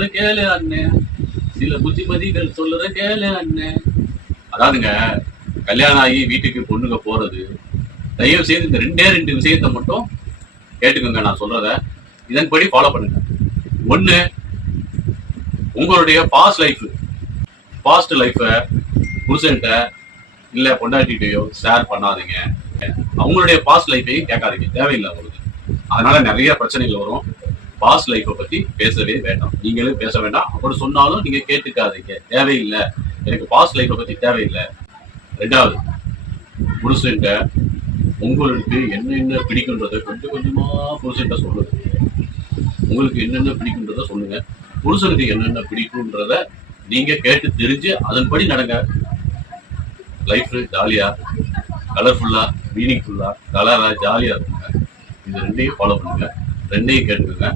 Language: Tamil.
கேளு அண்ணன், சில புத்திமதிகள் சொல்லுற கேளு அண்ணன். அதாவதுங்க, கல்யாணம் ஆகி வீட்டுக்கு பொண்ணுங்க போறது, தயவு செய்து இந்த ரெண்டு விஷயத்தை மட்டும் கேட்டுக்கோங்க. நான் சொல்றத இதன்படி ஃபாலோ பண்ணுங்க. ஒண்ணு, உங்களுடைய பாஸ்ட் லைஃபை புருஷன்கிட்ட இல்ல பொண்டாட்டிகிட்டயோ ஷேர் பண்ணாதீங்க. அவங்களுடைய பாஸ்ட் லைஃபையும் கேட்காதீங்க, தேவையில்லை உங்களுக்கு. அதனால நிறைய பிரச்சனைகள் வரும். பாஸ்ட் லைஃபை பத்தி பேசவே வேண்டாம், நீங்களும் பேச வேண்டாம். அப்படி சொன்னாலும் நீங்க கேட்டுக்காதீங்க, தேவையில்லை. எனக்கு பாஸ்ட் லைஃபை பத்தி தேவையில்லை. ரெண்டாவது, புருஷன்கிட்ட உங்களுக்கு என்னென்ன பிடிக்குன்றதை கொஞ்சம் கொஞ்சமா புருஷன்கிட்ட சொல்லுங்க. உங்களுக்கு என்னென்ன பிடிக்குன்றத சொல்லுங்க. புருஷனுக்கு என்னென்ன பிடிக்கும்ன்றத நீங்க கேட்டு தெரிஞ்சு அதன்படி நடங்க. லைஃப் ஜாலியா, கலர்ஃபுல்லா, மீனிங்ஃபுல்லா, கலரா, ஜாலியா இருக்குங்க. இது ரெண்டையும் ஃபாலோ பண்ணுங்க, ரெண்டையும் கேட்டுக்கோங்க.